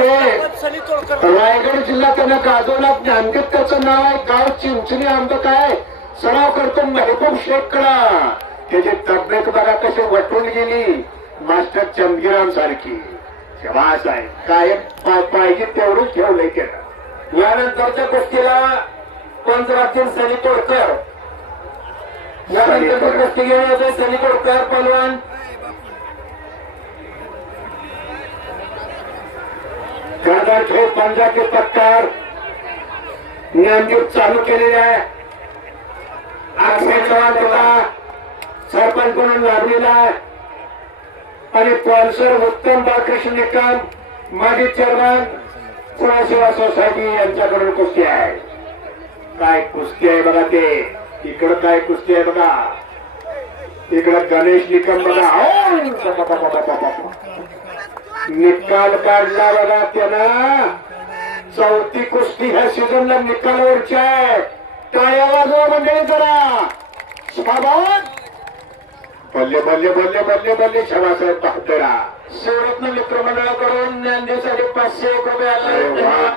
मध्ये रायगड जिल्हा त्यानं गाजवला. ज्ञानदीप त्याचं नाव आहे. गाव चिंचणी आंब काय सराव करतो महबूब शेखकडा. त्याची तब्येत बघा कशी वटून गेली. मास्टर चंदगीराम सारखी शबास आहे. काय पाहिजे तेवढंच ठेवलंय त्यानं. यानंतरच्या कुस्तीला पंचरातील सनी तोडकर. यानंतर कुस्ती घेऊन येतोय सनी तोडकर पहलवान. गादार खेळ पंजाबी पत्कार ज्ञानदीप चालू केलेले आहे. अक्षय चव्हाण त्याला सरपंच म्हणून लाभलेला आहे. आणि स्पॉन्सर उत्तम बाळकृष्ण निकम माजी चेअरमन सेवा सोसायटी यांच्याकडून कुस्ती आहे. काय कुस्ती आहे बघा. ते इकडं काय कुस्ती आहे बघा. इकडं गणेश निकम बघा. निकाल काढला बघा त्यानं. चौथी कुस्ती ह्या सीझनला निकालावरची आहे. टाळ्या वाजवा मंडळी जरा. शाबास. बल्ले बल्ले बल्ले बल्ले बल्ले शाबासाहेब पाहतोरा. सुरतनं मित्रमंडळाकडून ज्ञानदेवसाठी 500 रुपये आले.